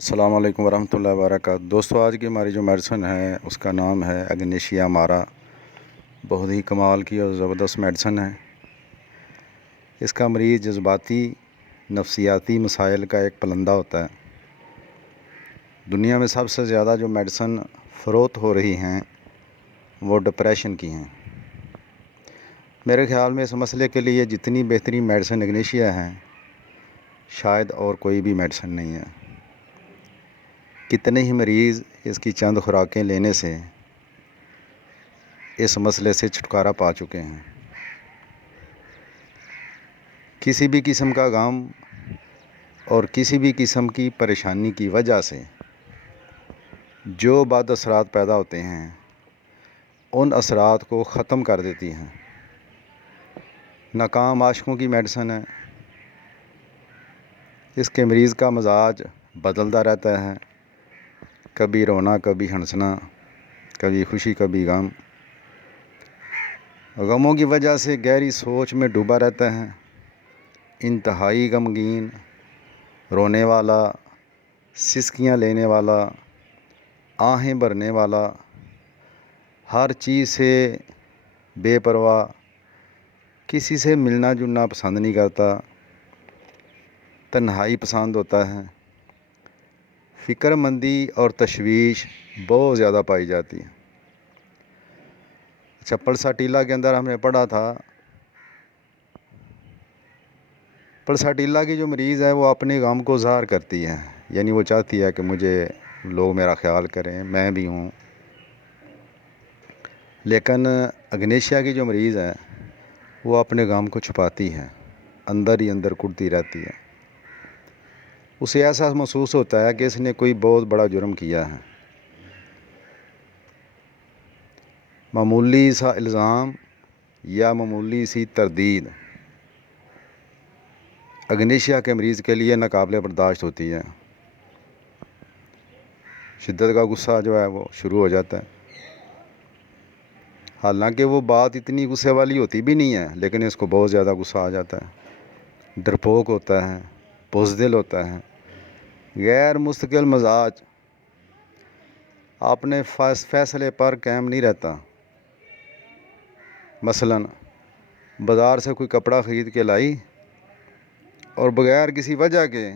السلام علیکم ورحمۃ اللہ وبرکاتہ۔ دوستو، آج کی ہماری جو میڈیسن ہے اس کا نام ہے اگنیشیا مارا۔ بہت ہی کمال کی اور زبردست میڈیسن ہے۔ اس کا مریض جذباتی نفسیاتی مسائل کا ایک پلندہ ہوتا ہے۔ دنیا میں سب سے زیادہ جو میڈیسن فروخت ہو رہی ہیں وہ ڈپریشن کی ہیں۔ میرے خیال میں اس مسئلے کے لیے جتنی بہترین میڈیسن اگنیشیا ہے شاید اور کوئی بھی میڈیسن نہیں ہے۔ کتنے ہی مریض اس کی چند خوراکیں لینے سے اس مسئلے سے چھٹکارا پا چکے ہیں۔ کسی بھی قسم کا غم اور کسی بھی قسم کی پریشانی کی وجہ سے جو بد اثرات پیدا ہوتے ہیں ان اثرات کو ختم کر دیتی ہیں۔ ناکام عاشقوں کی میڈیسن ہے۔ اس کے مریض کا مزاج بدلتا رہتا ہے، کبھی رونا کبھی ہنسنا، کبھی خوشی کبھی غم۔ غموں کی وجہ سے گہری سوچ میں ڈوبا رہتا ہے، انتہائی غمگین، رونے والا، سسکیاں لینے والا، آہیں بھرنے والا، ہر چیز سے بے پرواہ، کسی سے ملنا جلنا پسند نہیں کرتا، تنہائی پسند ہوتا ہے، فکر مندی اور تشویش بہت زیادہ پائی جاتی ہے۔ اچھا، پلسا ٹیلا کے اندر ہم نے پڑھا تھا، پلسا ٹیلا کی جو مریض ہے وہ اپنے غم کو ظاہر کرتی ہے، یعنی وہ چاہتی ہے کہ مجھے لوگ میرا خیال کریں، میں بھی ہوں۔ لیکن اگنیشیا کی جو مریض ہے وہ اپنے غم کو چھپاتی ہے، اندر ہی اندر کڑتی رہتی ہے۔ اسے ایسا محسوس ہوتا ہے کہ اس نے کوئی بہت بڑا جرم کیا ہے۔ معمولی سا الزام یا معمولی سی تردید اگنیشیا کے مریض کے لیے ناقابل برداشت ہوتی ہے۔ شدت کا غصہ جو ہے وہ شروع ہو جاتا ہے، حالانکہ وہ بات اتنی غصے والی ہوتی بھی نہیں ہے، لیکن اس کو بہت زیادہ غصہ آ جاتا ہے۔ ڈرپوک ہوتا ہے، بزدل ہوتا ہے، غیر مستقل مزاج، اپنے فیصلے پر قائم نہیں رہتا۔ مثلاً بازار سے کوئی کپڑا خرید کے لائی اور بغیر کسی وجہ کے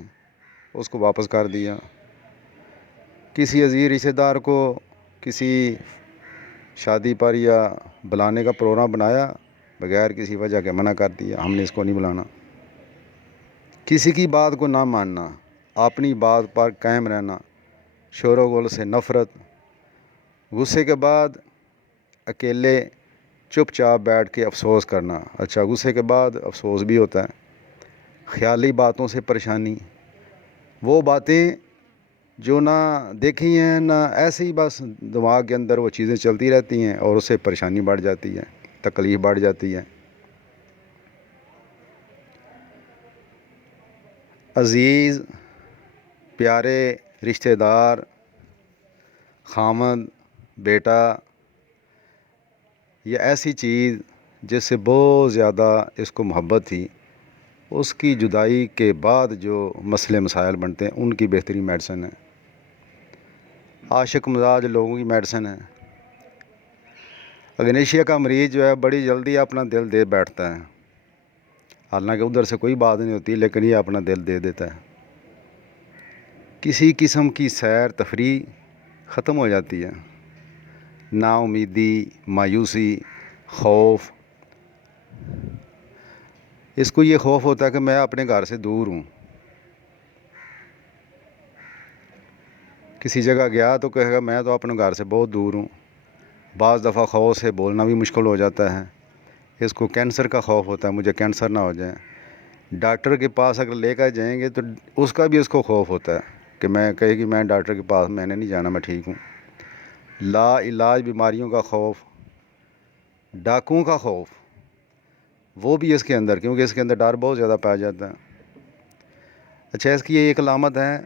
اس کو واپس کر دیا۔ کسی عزیز رشتہ دار کو کسی شادی پر یا بلانے کا پروگرام بنایا، بغیر کسی وجہ کے منع کر دیا، ہم نے اس کو نہیں بلانا۔ کسی کی بات کو نہ ماننا، اپنی بات پر قائم رہنا، شور و غل سے نفرت، غصے کے بعد اکیلے چپ چاپ بیٹھ کے افسوس کرنا۔ اچھا، غصے کے بعد افسوس بھی ہوتا ہے۔ خیالی باتوں سے پریشانی، وہ باتیں جو نہ دیکھی ہیں نہ ایسے ہی بس دماغ کے اندر وہ چیزیں چلتی رہتی ہیں اور اس سے پریشانی بڑھ جاتی ہے، تکلیف بڑھ جاتی ہے۔ عزیز، پیارے رشتہ دار، خامد، بیٹا یا ایسی چیز جس سے بہت زیادہ اس کو محبت تھی، اس کی جدائی کے بعد جو مسئلے مسائل بنتے ہیں ان کی بہترین میڈیسن ہے۔ عاشق مزاج لوگوں کی میڈیسن ہے۔ اگنیشیا کا مریض جو ہے بڑی جلدی اپنا دل دے بیٹھتا ہے، حالانکہ ادھر سے کوئی بات نہیں ہوتی، لیکن یہ اپنا دل دے دیتا ہے۔ کسی قسم کی سیر تفریح ختم ہو جاتی ہے، نا امیدی، مایوسی، خوف۔ اس کو یہ خوف ہوتا ہے کہ میں اپنے گھر سے دور ہوں۔ کسی جگہ گیا تو کہے گا میں تو اپنے گھر سے بہت دور ہوں۔ بعض دفعہ خوف سے بولنا بھی مشکل ہو جاتا ہے۔ اس کو کینسر کا خوف ہوتا ہے، مجھے کینسر نہ ہو جائے۔ ڈاکٹر کے پاس اگر لے کر جائیں گے تو اس کا بھی اس کو خوف ہوتا ہے کہ میں کہے گی میں ڈاکٹر کے پاس میں نے نہیں جانا، میں ٹھیک ہوں۔ لا علاج بیماریوں کا خوف، ڈاکوؤں کا خوف، وہ بھی اس کے اندر، کیونکہ اس کے اندر ڈر بہت زیادہ پایا جاتا ہے۔ اچھا، اس کی ایک علامت ہے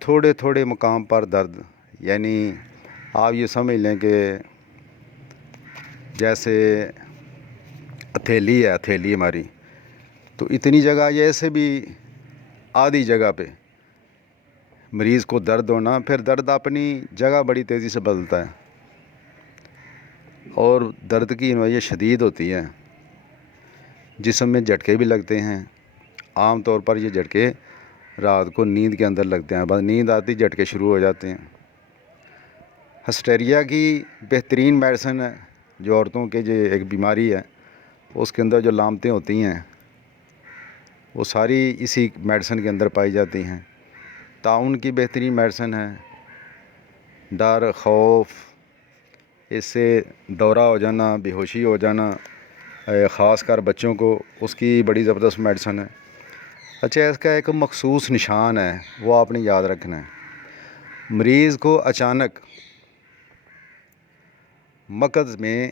تھوڑے تھوڑے مقام پر درد، یعنی آپ یہ سمجھ لیں کہ جیسے ہتھیلی ہے، ہتھیلی ہماری، تو اتنی جگہ یا ایسے بھی آدھی جگہ پہ مریض کو درد ہونا، پھر درد اپنی جگہ بڑی تیزی سے بدلتا ہے اور درد کی نوعیت شدید ہوتی ہے، جسم میں جھٹکے بھی لگتے ہیں۔ عام طور پر یہ جھٹکے رات کو نیند کے اندر لگتے ہیں، بس نیند آتی جھٹکے شروع ہو جاتے ہیں۔ ہسٹیریا کی بہترین میڈیسن ہے، جو عورتوں کے جو ایک بیماری ہے اس کے اندر جو علامتیں ہوتی ہیں وہ ساری اسی میڈیسن کے اندر پائی جاتی ہیں۔ طاعون کی بہترین میڈیسن ہے۔ ڈر، خوف، اس سے دورہ ہو جانا، بے ہوشی ہو جانا، خاص کر بچوں کو، اس کی بڑی زبردست میڈیسن ہے۔ اچھا، اس کا ایک مخصوص نشان ہے، وہ آپ نے یاد رکھنا ہے۔ مریض کو اچانک مغز میں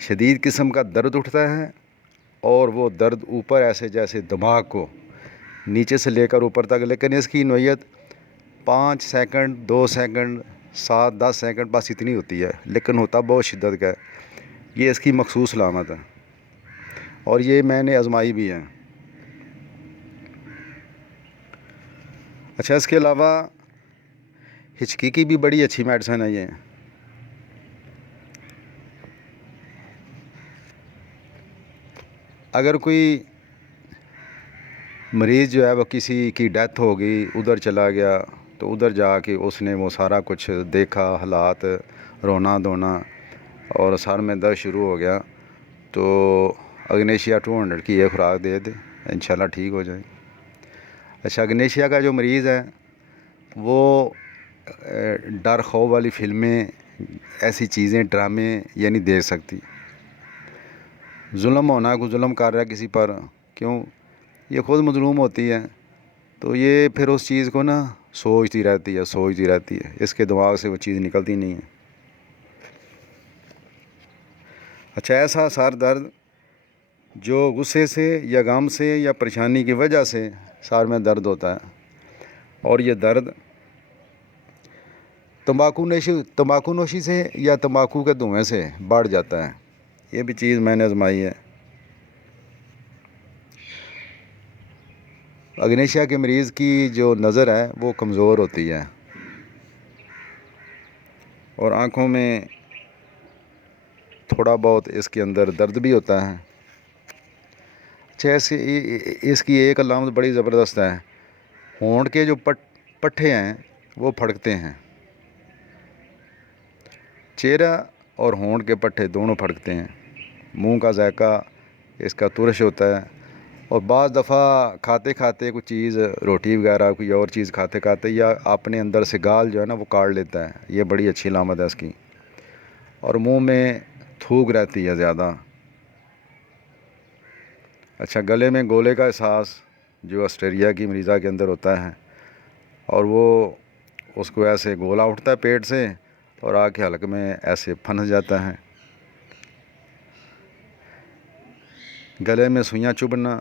شدید قسم کا درد اٹھتا ہے اور وہ درد اوپر ایسے جیسے دماغ کو نیچے سے لے کر اوپر تک، لیکن اس کی نوعیت 5 سیکنڈ، 2 سیکنڈ، 7، 10 سیکنڈ بس اتنی ہوتی ہے، لیکن ہوتا بہت شدت کا ہے۔ یہ اس کی مخصوص علامت ہے اور یہ میں نے آزمائی بھی ہے۔ اچھا، اس کے علاوہ ہچکی کی بھی بڑی اچھی میڈیسن ہے یہ۔ اگر کوئی مریض جو ہے وہ کسی کی ڈیتھ ہو گئی، ادھر چلا گیا، تو ادھر جا کے اس نے وہ سارا کچھ دیکھا، حالات، رونا دھونا اور سر میں درد شروع ہو گیا، تو اگنیشیا 200 کی ایک خوراک دے دے، انشاءاللہ ٹھیک ہو جائے۔ اچھا، اگنیشیا کا جو مریض ہے وہ ڈر خوف والی فلمیں، ایسی چیزیں، ڈرامے یہ نہیں دیکھ سکتی۔ ظلم ہونا، کوئی ظلم کر رہا ہے کسی پر، کیوں؟ یہ خود مظلوم ہوتی ہے، تو یہ پھر اس چیز کو نا سوچتی رہتی ہے، اس کے دماغ سے وہ چیز نکلتی نہیں ہے۔ اچھا، ایسا سر درد جو غصے سے یا غم سے یا پریشانی کی وجہ سے سر میں درد ہوتا ہے، اور یہ درد تمباکو نوشی سے یا تمباکو کے دھوئیں سے بڑھ جاتا ہے، یہ بھی چیز میں نے آزمائی ہے۔ اگنیشیا کے مریض کی جو نظر ہے وہ کمزور ہوتی ہے اور آنکھوں میں تھوڑا بہت اس کے اندر درد بھی ہوتا ہے۔ اچھا، اس کی ایک علامت بڑی زبردست ہے، ہونٹ کے جو پٹھے ہیں وہ پھڑکتے ہیں، چہرہ اور ہونٹ کے پٹھے دونوں پھڑکتے ہیں، منہ کا ذائقہ اس کا ترش ہوتا ہے، اور بعض دفعہ کھاتے کھاتے کوئی چیز، روٹی وغیرہ کوئی اور چیز کھاتے کھاتے یا اپنے اندر سے گال جو ہے نا وہ کاٹ لیتا ہے، یہ بڑی اچھی علامت ہے اس کی۔ اور منہ میں تھوک رہتی ہے زیادہ۔ اچھا، گلے میں گولے کا احساس جو ہسٹیریا کی مریضہ کے اندر ہوتا ہے، اور وہ اس کو ایسے گولا اٹھتا ہے پیٹ سے اور آ کے حلق میں ایسے پھنس جاتا ہے۔ گلے میں سوئیاں چبھنا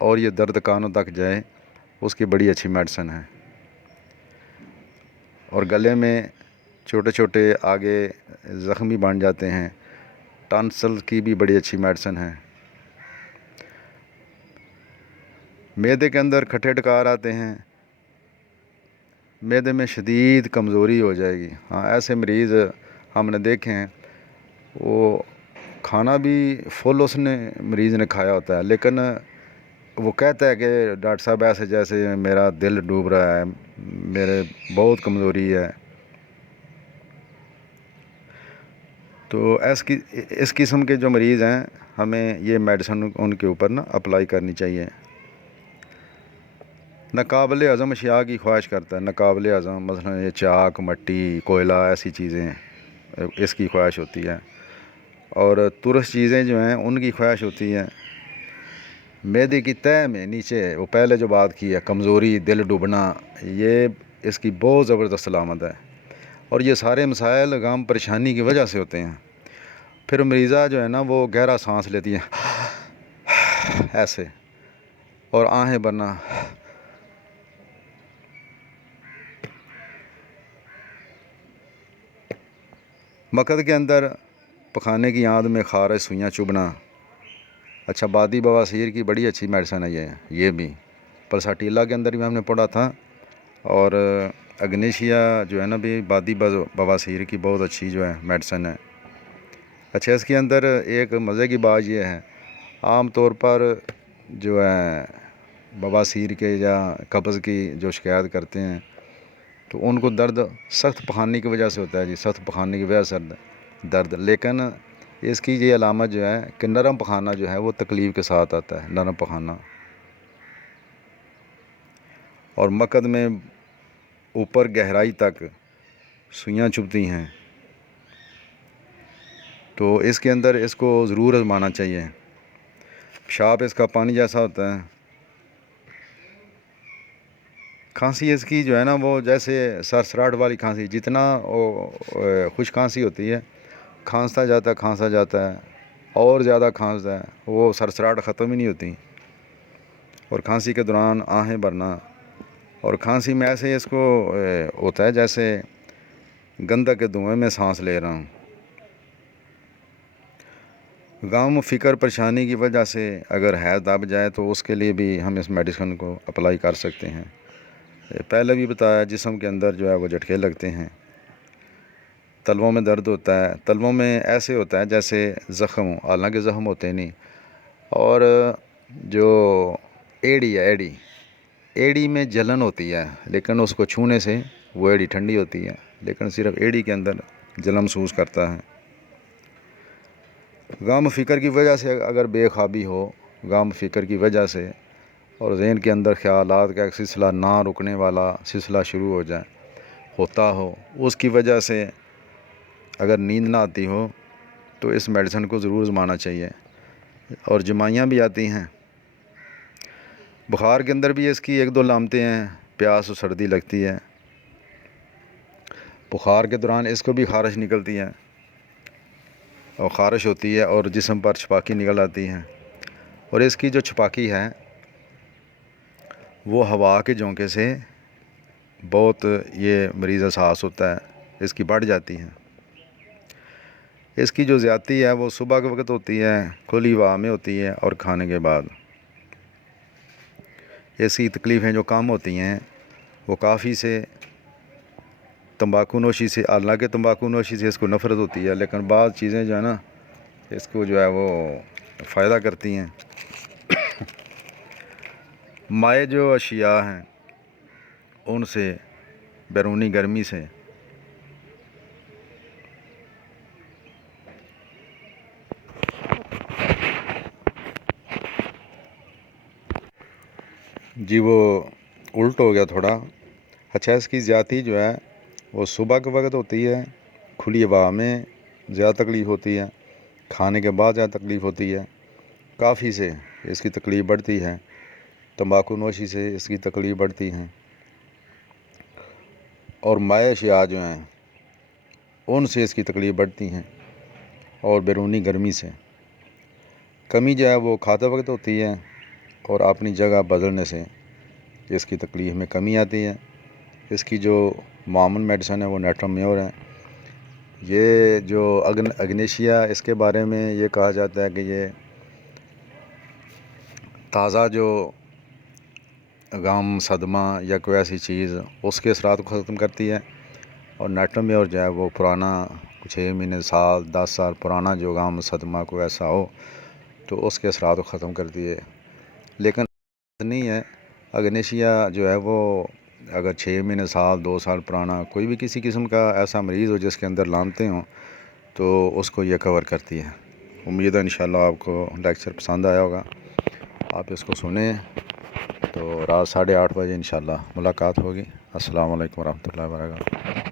اور یہ درد کانوں تک جائے، اس کی بڑی اچھی میڈیسن ہے۔ اور گلے میں چھوٹے چھوٹے آگے زخم بھی بن جاتے ہیں، ٹانسل کی بھی بڑی اچھی میڈیسن ہے۔ معدے کے اندر کھٹے ڈکار آتے ہیں، معدے میں شدید کمزوری ہو جائے گی، ہاں ایسے مریض ہم نے دیکھے ہیں، وہ کھانا بھی فل اس نے مریض نے کھایا ہوتا ہے، لیکن وہ کہتا ہے کہ ڈاکٹر صاحب ایسے جیسے میرا دل ڈوب رہا ہے، میرے بہت کمزوری ہے۔ تو اس قسم کے جو مریض ہیں ہمیں یہ میڈیسن ان کے اوپر نا اپلائی کرنی چاہیے۔ ناقابل ہضم اشیاء کی خواہش کرتا ہے، ناقابل ہضم، مثلا یہ چاک، مٹی، کوئلہ، ایسی چیزیں اس کی خواہش ہوتی ہے، اور ترش چیزیں جو ہیں ان کی خواہش ہوتی ہے۔ معدے کی تہہ میں نیچے، وہ پہلے جو بات کی ہے، کمزوری، دل ڈوبنا، یہ اس کی بہت زبردست علامت ہے، اور یہ سارے مسائل غم پریشانی کی وجہ سے ہوتے ہیں۔ پھر مریضہ جو ہے نا وہ گہرا سانس لیتی ہے ایسے، اور آہیں بھرنا، مقعد کے اندر پخانے کی آند میں خارش، سوئیاں چبھنا۔ اچھا، بادی بواسیر کی بڑی اچھی میڈیسن ہے یہ بھی، پلساٹیلا کے اندر بھی ہم نے پڑھا تھا اور اگنیشیا جو ہے نا بھی بادی بواسیر کی بہت اچھی جو ہے میڈیسن ہے۔ اچھا، اس کے اندر ایک مزے کی بات یہ ہے، عام طور پر جو ہے بواسیر کے یا قبض کی جو شکایت کرتے ہیں تو ان کو درد سخت پخانے کی وجہ سے ہوتا ہے جی، سخت پخانے کی وجہ سے درد، لیکن اس کی یہ علامت جو ہے کہ نرم پخانہ جو ہے وہ تکلیف کے ساتھ آتا ہے، نرم پخانہ، اور مقد میں اوپر گہرائی تک سوئیاں چبھتی ہیں، تو اس کے اندر اس کو ضرور آزمانا چاہیے۔ پیشاب اس کا پانی جیسا ہوتا ہے۔ کھانسی اس کی جو ہے نا وہ جیسے سرسراہٹ والی کھانسی، جتنا خشک کھانسی ہوتی ہے، کھانستا جاتا ہے اور زیادہ کھانستا ہے، وہ سرسراہٹ ختم ہی نہیں ہوتی، اور کھانسی کے دوران آہیں بھرنا، اور کھانسی میں ایسے اس کو ہوتا ہے جیسے گندھک کے دھوئیں میں سانس لے رہا ہوں۔ غم، فکر، پریشانی کی وجہ سے اگر حیض دب جائے تو اس کے لیے بھی ہم اس میڈیسن کو اپلائی کر سکتے ہیں۔ پہلے بھی بتایا، جسم کے اندر جو ہے وہ جھٹکے لگتے ہیں، تلووں میں درد ہوتا ہے، تلووں میں ایسے ہوتا ہے جیسے زخم ہو، حالانکہ زخم ہوتے نہیں، اور جو ایڑی ہے، ایڑی میں جلن ہوتی ہے، لیکن اس کو چھونے سے وہ ایڑی ٹھنڈی ہوتی ہے، لیکن صرف ایڑی کے اندر جلن محسوس کرتا ہے۔ غم، فکر کی وجہ سے اگر بے خوابی ہو، غم فکر کی وجہ سے، اور ذہن کے اندر خیالات کا ایک سلسلہ نہ رکنے والا سلسلہ شروع ہوتا ہو، اس کی وجہ سے اگر نیند نہ آتی ہو تو اس میڈیسن کو ضرور آزمانا چاہیے۔ اور جمائیاں بھی آتی ہیں، بخار کے اندر بھی اس کی ایک دو علامتیں ہیں، پیاس اور سردی لگتی ہے، بخار کے دوران اس کو بھی خارش نکلتی ہے، اور خارش ہوتی ہے اور جسم پر چھپاکی نکل آتی ہے، اور اس کی جو چھپاکی ہے وہ ہوا کے جھونکے سے بہت یہ مریض احساس ہوتا ہے، اس کی بڑھ جاتی ہے۔ اس کی جو زیادتی ہے وہ صبح کے وقت ہوتی ہے، کھلی ہوا میں ہوتی ہے، اور کھانے کے بعد۔ اس کی تکلیفیں جو کم ہوتی ہیں وہ کافی سے تمباکو نوشی سے، حالانکہ تمباکو نوشی سے اس کو نفرت ہوتی ہے، لیکن بعض چیزیں جو ہے نا اس کو جو ہے وہ فائدہ کرتی ہیں۔ مائع جو اشیاء ہیں ان سے، بیرونی گرمی سے، جی وہ الٹ ہو گیا تھوڑا۔ اچھا، اس کی زیادتی جو ہے وہ صبح کے وقت ہوتی ہے، کھلی ہوا میں زیادہ تکلیف ہوتی ہے، کھانے کے بعد زیادہ تکلیف ہوتی ہے، کافی سے اس کی تکلیف بڑھتی ہے، تمباکو نوشی سے اس کی تکلیف بڑھتی ہیں، اور مائع اشیاء جو ہیں ان سے اس کی تکلیف بڑھتی ہیں، اور بیرونی گرمی سے۔ کمی جو ہے وہ کھاتے وقت ہوتی ہے، اور اپنی جگہ بدلنے سے اس کی تکلیف میں کمی آتی ہے۔ اس کی جو معمول میڈیسن ہے وہ نیٹرم میور ہے۔ یہ جو اگنیشیا، اس کے بارے میں یہ کہا جاتا ہے کہ یہ تازہ جو غم، صدمہ یا کوئی ایسی چیز اس کے اثرات کو ختم کرتی ہے، اور نیٹرم میور جو ہے وہ پرانا 6 مہینے، سال، 10 سال پرانا جو غم، صدمہ کوئی ایسا ہو تو اس کے اثرات کو ختم کرتی ہے۔ لیکن نہیں ہے، اگنیشیا جو ہے وہ اگر 6 مہینے، سال، 2 سال پرانا کوئی بھی کسی قسم کا ایسا مریض ہو جس کے اندر علامتیں ہوں تو اس کو یہ کور کرتی ہے۔ امید ہے انشاءاللہ آپ کو لیکچر پسند آیا ہوگا، آپ اس کو سنیں تو رات 8:30 بجے انشاءاللہ ملاقات ہوگی۔ السلام علیکم ورحمۃ اللہ وبرکاتہ۔